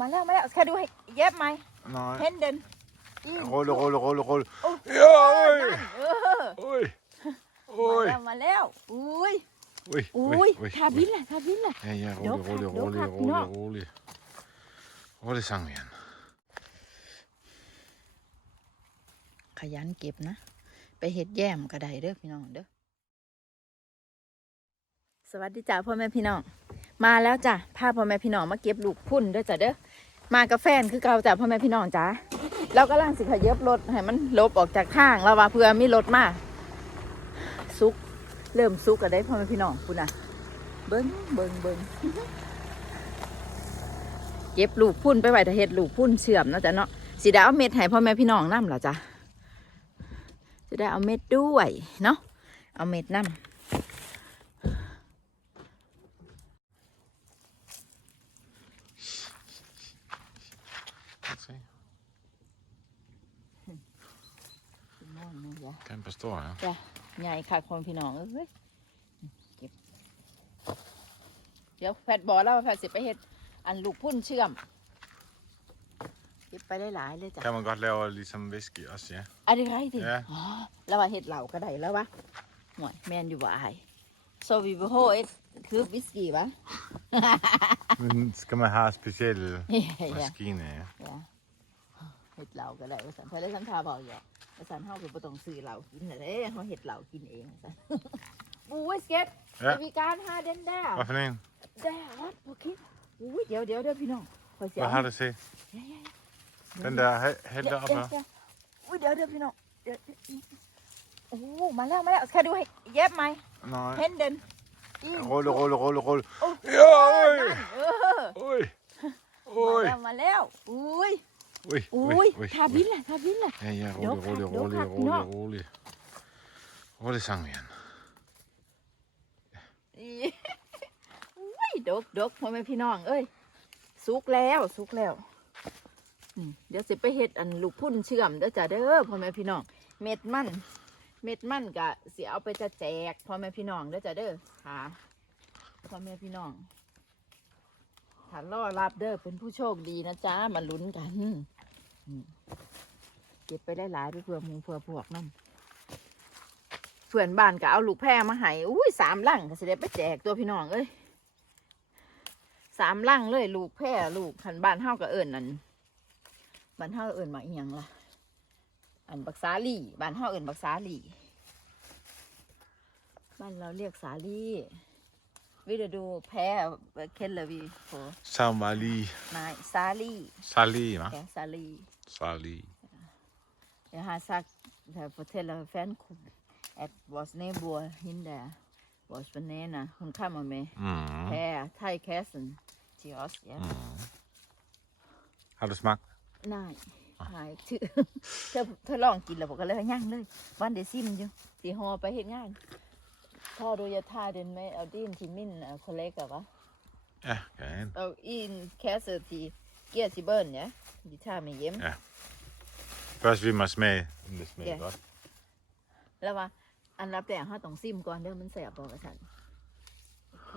มาแล้วมาแล้วแค่ดูให้เย็บไหม Nej. เห็นเดินอี Rulle, rulle, rulle, rulle. โอ้ Ja, นั่น oj! เออ Oj! มา Oj! แล้วมาแล้วอุ้ย Oj, อุ้ย oj, oj. ทาบินล่ะทาบินล่ะ Ja, ja, Då rolig, rolig, kan- då rolig, kan rolig, jag. rolig. Rolig sang igen. ขยันเก็บนะ ไปเห็ดแย้มก็ได้เด้อพี่น้องเด้อสวัสดีจ้าพ่อแม่พี่น้อง มาแล้วจ้ะพาพ่อแม่พี่น้องมาเก็บลูกพุ่นเด้อจ้ะเด้อมากับแฟนคือเก่าจ้ะพ่อแม่พี่น้องจ้าเรากำลังสิขยับรถให้มันลบออกจากข้างแล้วว่าเพื่อมีรถมาซุก เริ่มซุกก็ได้พ่อแม่พี่น้องคุณน่ะ เบิ้งเบิ้งเบิ้งเก็บลูกพุ่นไปไหว้ถ้าเฮ็ดลูกพุ่นเชื่อมนะจ้ะเนาะสิด้เอาเม็ดให้พ่อแม่พี่น้องนำเหรอจ้ะจะได้เอาเม็ดด้วยเนาะเอาเม็ดน้ Låt se. ำม่อน นะจ๊ะ Kan förstå, ja. จ้ะใหญ่ค่ะคนพี่น้องเอ้ยเก็บเดี๋ยวแพทย์บอกแล้วว่าแพทย์สิไปเฮ็ดอันลูกพุ่นเชื่อมเก็บไปหลายๆเลยจ้ะ Kan man godt lave ligesom whisky også, ja. อันนี้ไรดิ Ja. อ๋อแล้วว่าเฮ็ดเหล่าก็ได้แล้ววะหน่วยแมนอยู่ว่าไอายโซวีบโฮเอ็กคือวิสกี้วะ Men skal man have speciel เฮ้ย maskine, ja. Ja. เห็ดเหล่าก็ได้ว่าสันเพราะได้สันทาบอกอยู่ ว่าสันเฮาคือบ่ต้องซื้อเหล่ากินน่ะเด้เฮาเห็ดเหล่ากินเองว่าสันบูไว้สเก็ต Ja. มีการหาเด่นแด้ Hvad for en? แด้วัดบ่คิดอุ้ยเดี๋ยวเดี๋ยวเดี๋ยวพี่น้องคอยสิ Hvad เอา har du til? เดี๋ยว Den der, hæld, hæld เดี๋ยว der op เดี๋ยว her. เดี๋ยวอุ้ยเดี๋ยวเดี๋ยวพี่น้องเดี๋ยวเดี๋ยวโอ้มาแล้วมาแล้วแค่ดูให้เย็บไหม Nej. เห็นเด่นอี Rulle, rulle, rulle, rulle. Åh. Ja, นั่น oj! เออ Oj! มา Oj! แล้วมาแล้วอุ้ย Oj, อุ้ย oj, oj. ทาบินล่ะทาบินล่ะ Ja, ja, Då rolig, kan- rolig, då rolig, kan rolig, nå. rolig. Rolig sang igen. อีอุ้ยดกดกพ่อแม่พี่น้อง เอ้ยสุกแล้วสุกแล้วนี่เดี๋ยวสิไปเฮ็ดอันลูกพุ่นเชื่อมเด้อจ้ะเด้อพ่อแม่พี่น้อง เม็ดมัน เม็ดมันก็สิเอาไปจะแจกพ่อแม่พี่น้องเด้อจ้ะเด้อค่ะพ่อแม่พี่น้อง ถ้ารอรับเด้อเป็นผู้โชคดีนะจ๊ะมาลุ้นกัน เก็บไปได้หลายไปเผื่อมูเผื่อพวกนั่นเพื่อนบ้านก็เอาลูกแพรมาให้อุ้ยสามลังก็เสิได้ไปแจกตัวพี่น้องเอ้ยสามลังเลย ลูกแพรลูกขันบ้านเฮาก็เอิ่นนั่นบ้านเฮาเอิ่นมาอียงล่ะ อันบักสาลี่บ้านเฮาเอิ่นบักสาลี่บ้านเราเรียกสาลี่ วิดดูแพรเคลเลวีโห Samali. นายสาลี่ Sali, hva? แกสาลี่ Sali. Jeg har sagt, jeg fortæller fanklub, at vores naboer, hende der, vores banana, hun kommer med Mm. her, thai-kassen til os. Ja. Mm. Har du smagt? Nej, nej, ty. เธอเธอลองกินแล้วบอกกันเลยว่าย่างเลยวันเดซิมอยู่สีหอไปเห็นงานพ่อดูยาท่าเดินไหมเอาดินที่มินเอาคนเล็กอะวะ Ja, gerne. เอาอินแคส เซอร์ที่เกียร์ที่เบิ้ลเนี่ยดิท่าไม่เยี่ยม Først vi må smage, om det smager Ja. godt. แล้วว่า อันรับแต่เขาต้องซิมก่อนเด้อมันแสบบอกกับฉันโอเค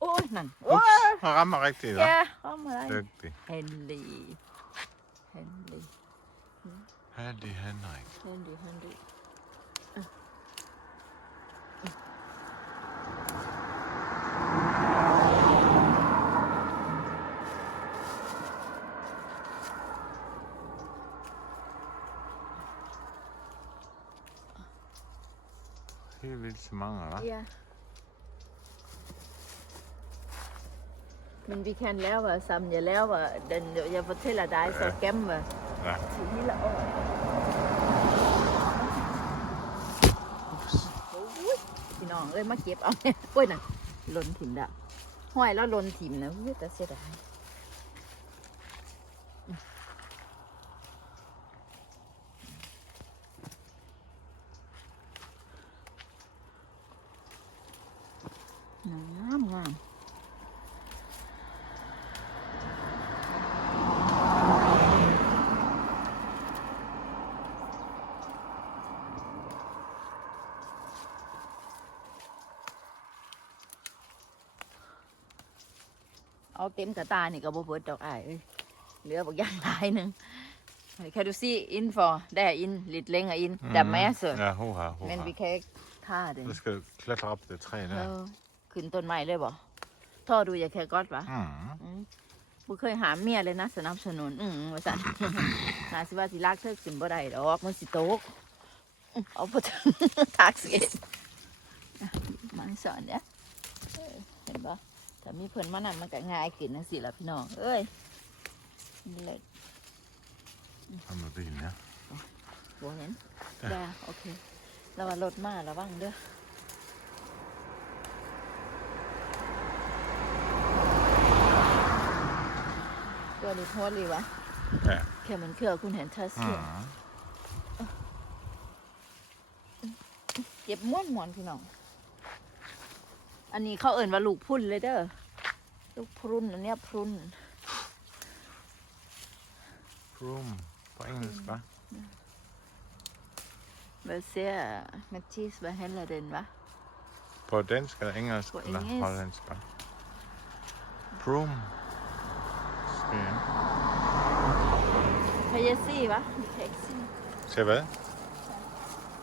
โอ้ยนั่นโอ้ย Ups, han rammer rigtigt, แก hva'? เข้ามาอะไร Dygtig. เฮนรี่เฮนรี่ Heldig Henrik. เฮนรี่เฮนรี่ Helt vildt så mange, hva'? Ja. Men vi kan lave sammen. Jeg laver den, jeg fortæller dig så Ja. gennem Ja. til hele året. Ui, พี่น้องเลยมาเก็บเอาเนี่ยโอ้ยน่ะหล่นถิ่มดะห้อยแล้วหล่นถิ่มนะเฮ้ยแต่เสียดายงามงาม เอาเต็มกระตานี่ก็บ่เบิดดอกอ้ายเอ้ยเหลือบักอย่างหลายหนึงแค่ดูซี่อินฟอร์ได้อินลิดเล้งอะอินดับแม่เสือ Ja, hoha, แม่น hoha. บีแค่ท่าเด้ Du skal klatre opp det treet เอ der. อขึ้นต้นไม้เลยบ่ท่อดูอย่าแค่ก๊อดปะ Mm. อืมบ่เคยหาเมียเลยนะสนับสนุน อืมว่าซั่น น่าสิว่าสิลากเธอขึ้นบ่ได้ดอกมันสิตกอื้อเอาบ่ถึงทักเสียอะมาให้สอนเนี่ยเออเห็นบ่ ถ้ามีเพิ่นมานั่นมันก็ง่ายขึ้นจังซี่ล่ะพี่น้องเอ้ยนี่เลย Kom med bilen, ja. บ่เห็นได้โอเคระวังรถมาระวังเด้อตัวนี้โทษเลยวะ Ja. แค่มันเครือคุณเห็นทัสเซีย Mm. เก็บม้วนม้วนๆพี่น้อง อันนี้เขาเอิ่นว่าลูกพุ่นเลยเด้อ ลูกพรุนอันเนี้ยพรุน Broom. På engelsk, hva'? เบอร์เซียแมทชิสบาเฮลลาเดนวะ På dansk eller engelsk? På eller engelsk. hollandsk, hva'? Broom. Skal jeg? พยาซี่วะแท็กซี่ Til hvad?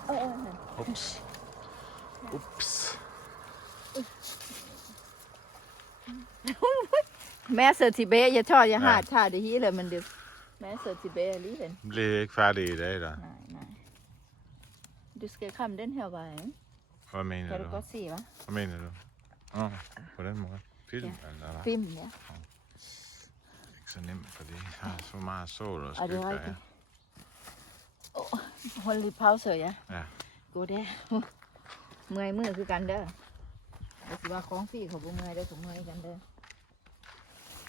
เออเออเออ Ups. Ups. แม่เซอร์ติเบะอย่าชอบอย่า Ja. หาดชาดิฮีเลยมันเดือแม่เซอร์ติเบะลีเห็น Blev ikke færdig i dag, da? Nej, nej. Du skal komme den her vejen. Hvad mener Kan du du? godt se, hva'? Hvad mener du? Åh, på den måde. Film, eller hvad? Film, ja. Ikke så nemt, fordi jeg har så meget sol og Er det skygger. rigtigt? Hold lidt pause, ja. Ja. Gå der. เมื่อยมือคือกันเด้อ เดี๋ยวสิว่าของฟรีเขาบ่เมื่อยเด้อผมเมื่อยกันเด้อ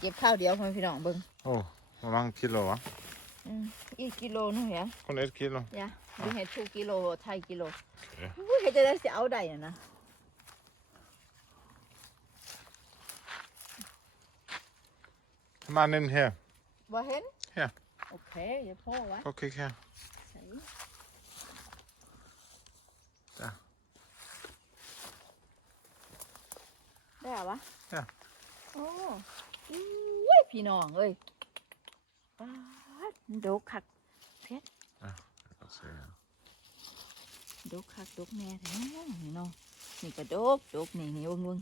เก็บข้าวเดียวพ่อพี่น้องเบิ่ง Åh, hvor mange kilo, hva'? อืมอีกกิโลนึงเหรอ Kun et kilo. ยะดูเห็ด2กิโลไทยกิโล Ja. อุ้ยเฮ็ดจะได้สิเอาได้น่ะนะ Kom bare ind her. บ่เห็น Ja. โอเคอย่าพ่อไว้ Prøv at kigge her. ใส่ Der. ได้เหรอวะจ้ะโอ้อุ้ยพี่น้องเอ้ยป๊าดดกคักเพชร Jeg kan godt se her. ดกคักดกแม่แท้นี่น้องนี่ก็ดกดกนี่นี่วงวง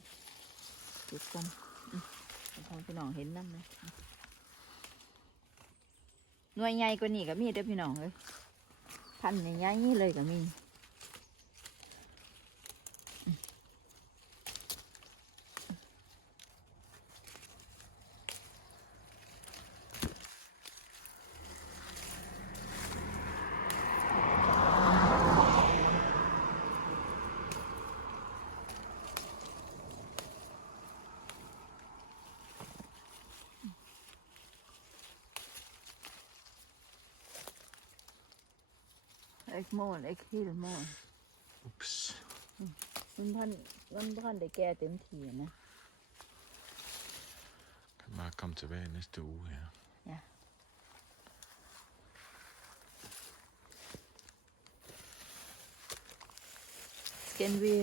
ดกกันอืมให้พ่อพี่น้องเห็นน้ำเลยอืมหน่วยใหญ่กว่านี่ก็มีเด้อพี่น้องเอ้ยพันธุ์ใหญ่ๆเลยก็มี เอ็กโมนเอ็กฮิลโมน Ups. มันพันมันพันได้แก่เต็มทีนะ Kan bare komme tilbage næste uge her. Can we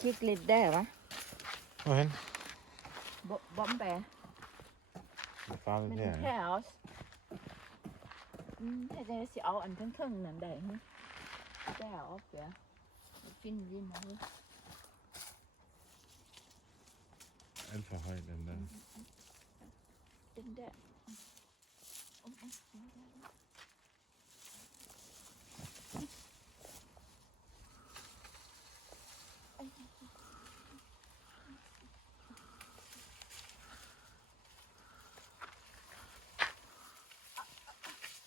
kick it there วะ Hvorhen? บอมแบร์ Det er farligt มัน her, แค่ ikke? เอาอืมแต่จะสิเอาอันทั้งเครื่องนั่นได้ฮะแก้ออฟเดี๋ยวฟินยินนะ Alt for højt, den der. เป็นแ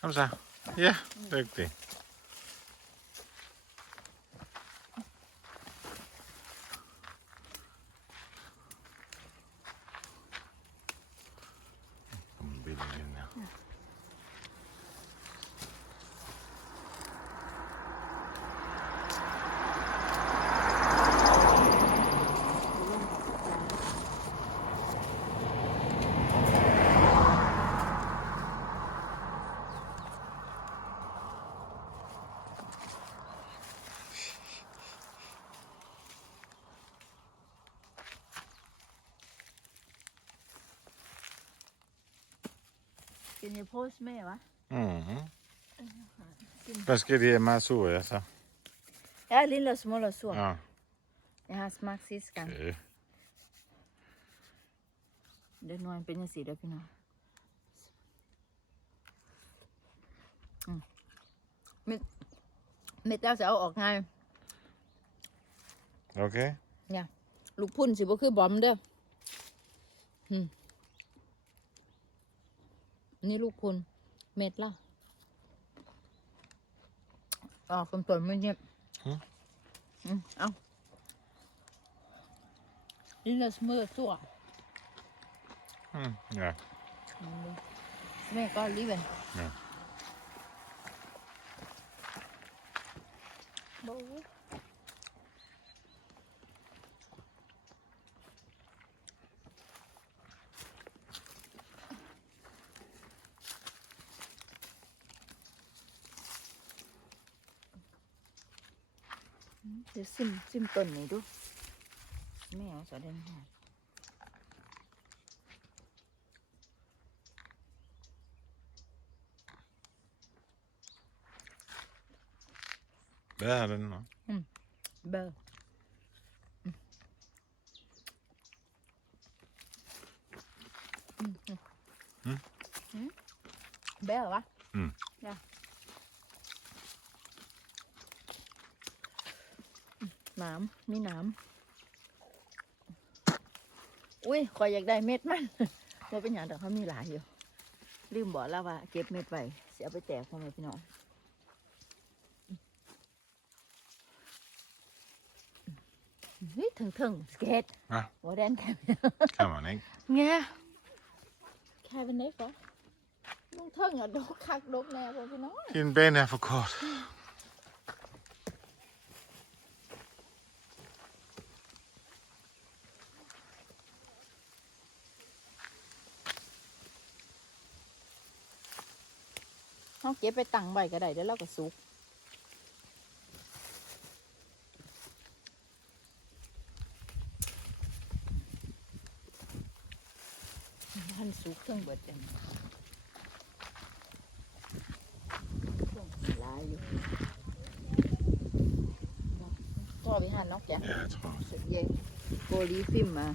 Kom så. Ja, dygtig. Kom bilen ind her. Can you post แม่วะ Mhm. Vad ska det med så alltså? Ja, lilla småla så. Ja, Jag har smakat sist gång. okej. เดี๋ยวนอนเป็นยังสีเด้อพี่น้องอืมเม็ดเม็ดแล้วจะเอาออกไง Okej. ลูกพุ่นสิบ่คือบอมเด้อ อืมอั นนี่ลูกพุ่นเม็ดละออกเป็นตัวไม่เงียบหืมอืมเอาลิลสเมอร์ตัว Mm, ja. แม่ก็รีบเลย Ja. บู เดี๋ยวซิมซิมต้นนี่ดูแม่เอาสะเด็นให้ Det är den. då. เบอร์เบอร์วะ Mm. เนี่ ยน้ำมีน้ำอุ้ยคอยอยากได้เม็ดมันว่าเป็นอย่างแต่เขามีหลายอยู่ลืมบอกแล้วว่า เก็บเม็ดไว้เสียไปแจกพ่อแม่พี่น้องเฮ้ยถึงถึงสเก็ต Ja, ว่าแดนแคม kan man inte. เงี้ยแค่เป็นเน็กเหรอลุงเทิงอะดกคักดกแน่พ่อพี่น้อง Din ben är för kort. เขาเก็บไปตั้งไว้ก็ได้เดี๋ยวเราก็สุกหันสุกเครื่องเบิดเต็มเครื่องหลายอยู่ก็ไปหันนอกแก Ja, jag tror. สุดเย็นโกลีฟิมมา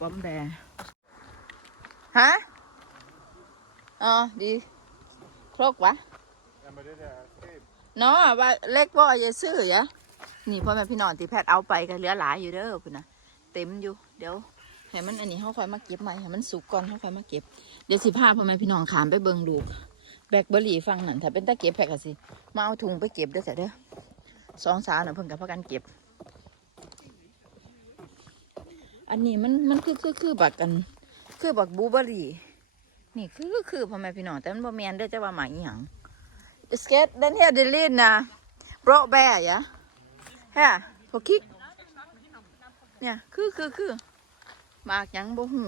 บอมแบร์ฮะอ๋อดี ครกวะเนาะว่าเล็กว่าจะซื้อยะนี่พ่อแม่พี่น้องที่แพทย์เอาไปก็เหลือหลายอยู่เด้อพุ่นนะเต็มอยู่เดี๋ยวให้มันอันนี้เขาคอยมาเก็บใหม่ให้มันสุกก่อนเขาคอยมาเก็บเดี๋ยวสิพาพ่อแม่พี่น้องขามไปเบิงลูกแบกเบอร์รี่ฟังนั่นถ้าเป็นตะเก็บแพกก็สิมาเอาถุงไปเก็บเด้อจ้ะเด้อสองสาวน่ะเพิ่นกับพากันเก็บ อันนี้มันมันคือคือคือบักกัน คือบักบูเบอร์รี่ นี่คือคือคือพ่อแม่พี่น้องแต่มันบ่แม่นเด้อจะว่าหมายอีหยัง Sket, den här det lilla bra bär ja. Här, på kick. เนี่ยคือคือคือมากหยังบ่หู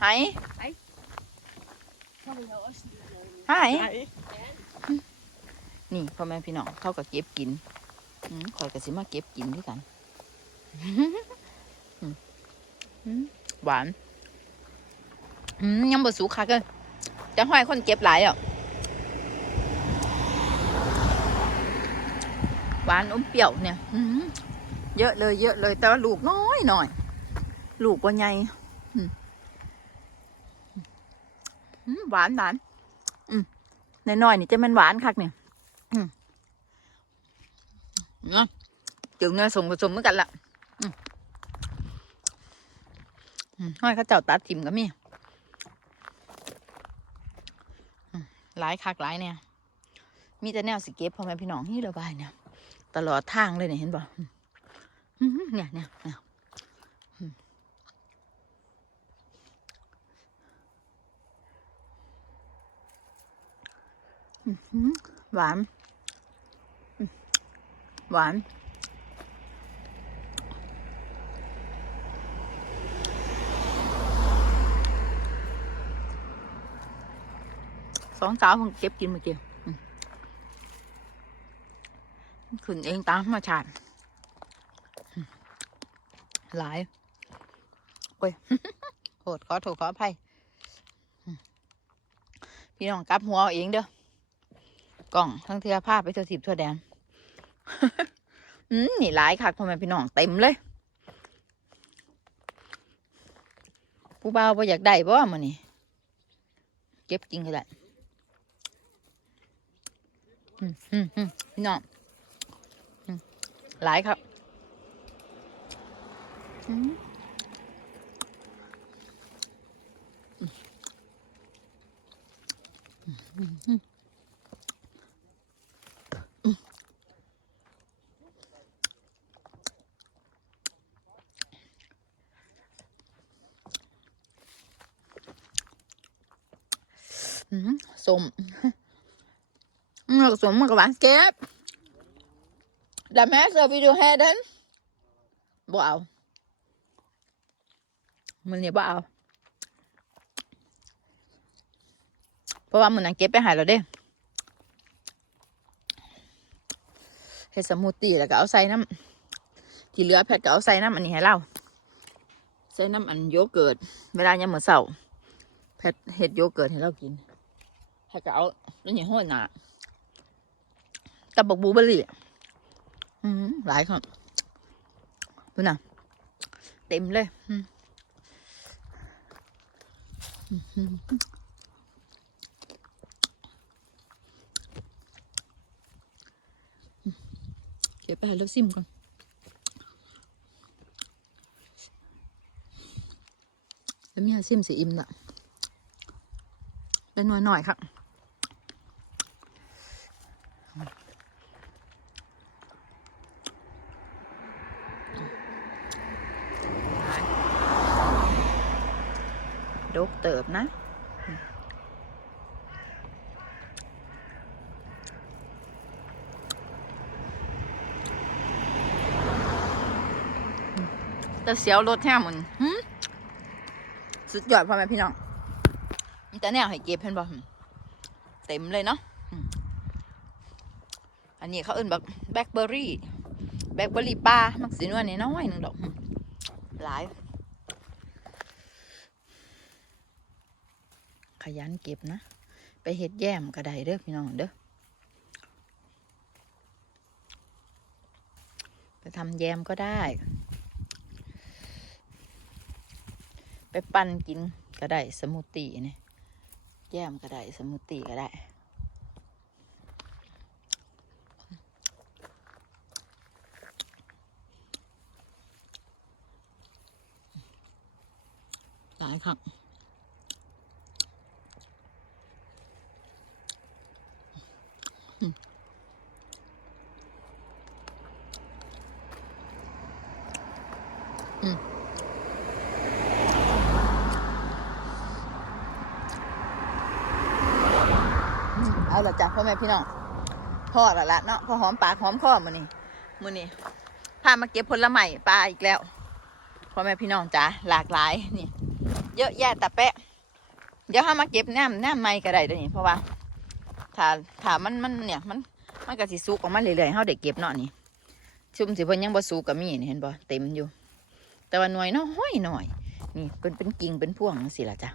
ไหไหนี่พ่อแม่พี่น้องเขาก็เก็บกินอืมข่อยก็สิมาเก็บกินด้วยกันอืมอืม หวาน อืมยังบ่สุกคักเลยจะห้อยคนเก็บหลายอะหวานอมเปรี้ยวเนี่ยอื้อหือเยอะเลยเยอะเลย แต่ว่าลูกน้อยหน่อย ลูกว่าใหญ่อืมอืมหวานหวานอืมน้อยๆนี่จะมันหวานคักเนี่ยอืมเนาะจึงเนี่ยส่งผสมเหมือนกันละอืมอืม ห้อยเขาเจ้าตัดทิมก็มีหลายคักหลายเนี่ย มีแต่แนวสิเก็บพ่อแม่พี่น้องนี่ระบายเนี่ย ตลอดทางเลยเนี่ยเห็นบ่อืมเนี่ยเนี่ยเนี่ยหวาน หวาน สองสาวเพิ่งเก็บกินเมื่อกี้อืมขึ้นเองตามธรรมชาติหลายโอ้ยโทษขอโทษขออภัยพี่น้องกลับหัวเอาเองเด้อกล่องทั้งเทือผ้าไปเทือสิบทั่วแดนอืมนี่หลายค่ะพ่อแม่พี่น้องเต็มเลย ผู้บ่าวบ่อยากได้บ่มื้อนี้เก็บกินก็ได้ พี่น้องอืมหลายครับอืมอื มอืมอืมอืมสมอืมสมมากกว่าเก็บแต่แม่เซอร์วิดีโอแฮดันบ่เอามันเนี่ยบ่เอาเพราะว่ามันนังเก็บไปหายแล้วเด้เฮ็ดสมูทตี้แล้วก็เอาใส่น้ำที่เหลือแพทย์ก็เอาใส่น้ำอันนี้ให้เราใส่น้ำอันโยเกิร์ตเวลายามมื้อเช้าแพทย์เฮ็ดโยเกิร์ตให้เรากินแพทย์ก็เอาแล้วนี่ห้อยหนา กับบกบูเบอรี่อืมหลายครับดูน่ะเต็มเลยเดี๋ยวไปหาลือกซิมก่อนแล้วมีหาซิมสีอิ่มละเป็นน่อยหน่อยๆครับ ดกเติบนะ แต่เสียวรถแท้หมันสุดยอดพ่อแม่พี่น้องมีแต่แนวให้เก็บเห็นบ่หึเต็มเลยเนาะอันนี้เขาเอิ้นแบบแบล็คเบอร์รี่ แบล็คเบอร์รี่ปลามักสีนวลนี่น้อยหนึงดอก หลาย ขยันเก็บนะ ไปเฮ็ดแย้มก็ได้เด้อพี่น้องเด้อไปทำแยมก็ได้ ไปปั่นกินก็ได้สมูทตี้นี่แยมก็ได้สมูทตี้ก็ได้หลายครับอืมอืม อืมเอา ละจ้ะพ่อแม่พี่น้องพ่อละละเนาะพอหอมปากหอมคอมือนี่มือนี่พามาเก็บผลไม้ปลาอีกแล้วพ่อแม่พี่น้องจ้ะหลากหลายนี่ เยอะแยะแต่แปะ เดี๋ยวห้ามาเก็บน้ำน้ำไม่ก็ได้ด้วยนี่เพราะว่าถ้าถ้ามันมันเนี่ยมันมันก็สิสุกออกมาเรื่อยๆเฮาได้เก็บเนาะนี่ชุมสิเพิ่นยังบ่สุกก็มีเห็นบ่เต็มอยู่ แต่ว่าหน่วยน้อยหน่อยนี่เป็นเป็นกิ่งเป็นพวงจังซี่ล่ะจ้ะ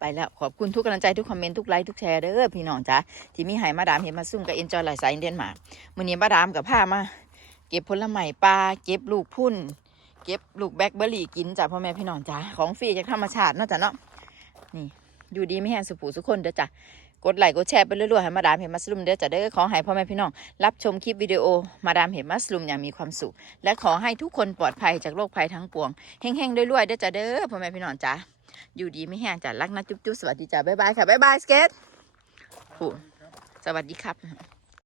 ไปแล้วขอบคุณทุกกำลังใจทุกคอมเมนต์ทุกไลค์ทุกแชร์เด้อพี่น้องจ้าที่มีให้มาดามเห็นมาซุ่มกับเอ็นจอยหลายสายอินเดียนมามื้อนี้มาดามกับผ้ามา เก็บผลไม้ปลาเก็บลูกพุ่น เก็บลูกแบล็คเบอร์รี่กินจ้าพ่อแม่พี่น้องจ้าของฟรีจากธรรมชาติเนาจ้ะเนาะนี่อยู่ดีไม่แห้งสุขผูสุคนเด้อจ้ะกดไลค์กดแชร์ไปเรื่อยๆให้มาดามเห็นมาสลุมเด้อจ้ะเด้อขอให้พ่อแม่พี่น้อง รับชมคลิปวิดีโอ มาดามเห็นมาสลุมอย่างมีความสุข และขอให้ทุกคนปลอดภัยจากโรคภัยทั้งปวงเฮงๆรวยๆเด้อจ้ะเด้อพ่อแม่พี่น้องจ้า อยู่ดีไม่แห้งจ้ะรักนะจุ๊บจุ๊บสวัสดีจ้ะบ๊ายบายค่ะบ๊ายบายสเก็ตโอ้สวัสดีครับ